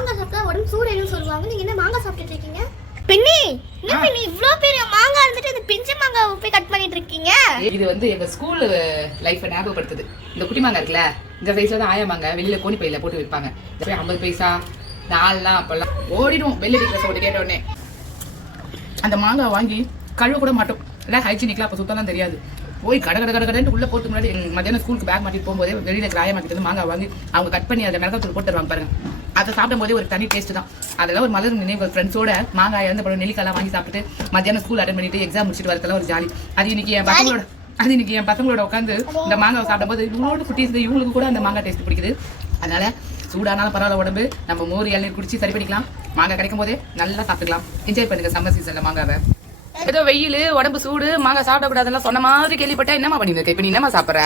மாங்காய் சாப்பிட்டா உடம்பு சூடேன்னு சொல்லுவாங்க. நீங்க என்ன மாங்காய் சாப்பிட்டுட்டு இருக்கீங்க? பின்னி என்ன பின்னி இவ்ளோ பெரிய மாங்காய் இருந்துட்டு இந்த பிஞ்சு மாங்காய் போய் கட் பண்ணிட்டு இருக்கீங்க? இது வந்து எங்க ஸ்கூல் லைஃப் ஞாபகப்படுத்துது. இந்த குட்டி மாங்காய் இருக்குல்ல, இந்த சைஸ்ல தான் ஆயா மாங்காய் வெளியில கோணி பையில போட்டு வைப்பாங்க. 50 பைசா 4 அப்பெல்லாம் ஓடிடும். வெளில வீட்டுல சோட்டு கேட்ட உடனே அந்த மாங்காய் வாங்கி கழுவ கூட மாட்டோம். எல்லாம் ஹைஜீனிக்லாம் அப்ப சுத்தம் தான் தெரியாது. போய் கடை உள்ள போட்டு முன்னாடி மத்தியானம் ஸ்கூலுக்கு பேக் மாட்டிட்டு போகும்போது வெளியில கிராய மாட்டிட்டு மாங்காய் வாங்கி அவங்க கட் பண்ணி அதை மிளகாத்தூள் போட்டு தருவாங்க பாருங்க. அதை சாப்பிடும் போதே ஒரு தனி டேஸ்ட் தான். அதெல்லாம் ஒரு மலர் நினைவு. ஃப்ரெண்ட்ஸோட மாங்காய் இறந்த பழம் நெல்லிக்காய் வாங்கி சாப்பிட்டு மத்தியானம் ஸ்கூல் அட்டன் பண்ணிட்டு எக்ஸாம் முடிச்சுட்டு வரதெல்லாம் ஒரு ஜாலி. அது இன்னைக்கு என் பசங்களோட உட்காந்து இந்த மாங்காய் சாப்பிடும்போது இவங்களோட குட்டீஸ் இவங்களுக்கு கூட அந்த மாங்காய் டேஸ்ட் பிடிக்குது. அதனால சூடானாலும் பரவாயில்ல, உடம்பு நம்ம மோர் இளநீர் குடிச்சு சரி பண்ணிக்கலாம். மாங்காய் கிடைக்கும் போதே நல்லா சாப்பிட்டுக்கலாம். என்ஜாய் பண்ணுங்க சம்மர் சீசன்ல மாங்காவை. ஏதோ வெயில் உடம்பு சூடு மாங்காய் சாப்பிடக்கூடாதுன்னு சொன்ன மாதிரி கேள்விப்பட்டா என்னமா பண்ணிருக்க? இப்ப நீ என்னமா சாப்பிட்ற?